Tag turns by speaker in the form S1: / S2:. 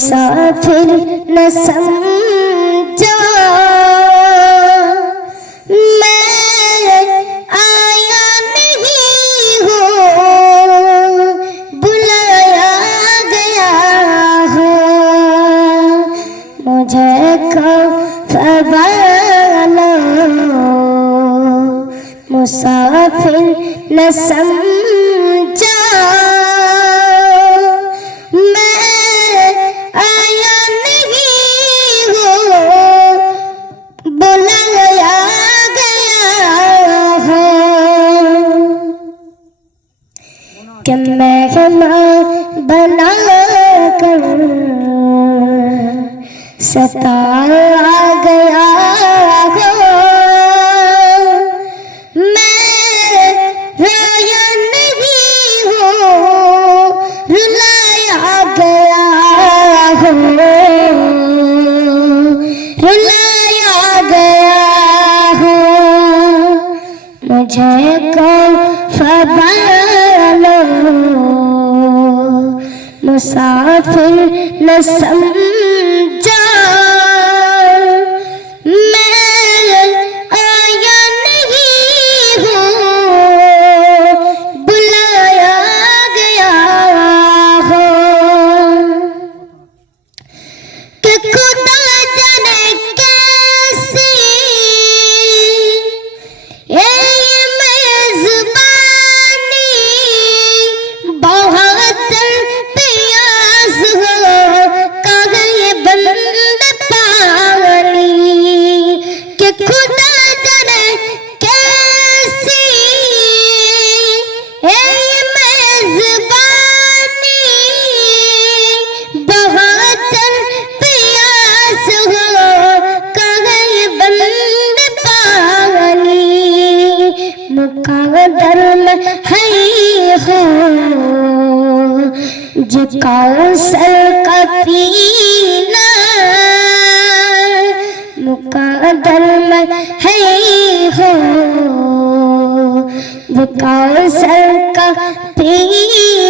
S1: मुसाफिर न समझा मैं आया नहीं हूँ बुलाया गया हूँ मुझे कबाना मुसाफिर न समझ کہ بنا گیا ہوں میں رائن بنا ہوں ستا آ گیا ہو ہوں رلا گیا ہوں ہو مجھے کو فبر لسعت في للسماء है होौसल कपी न काधिकल की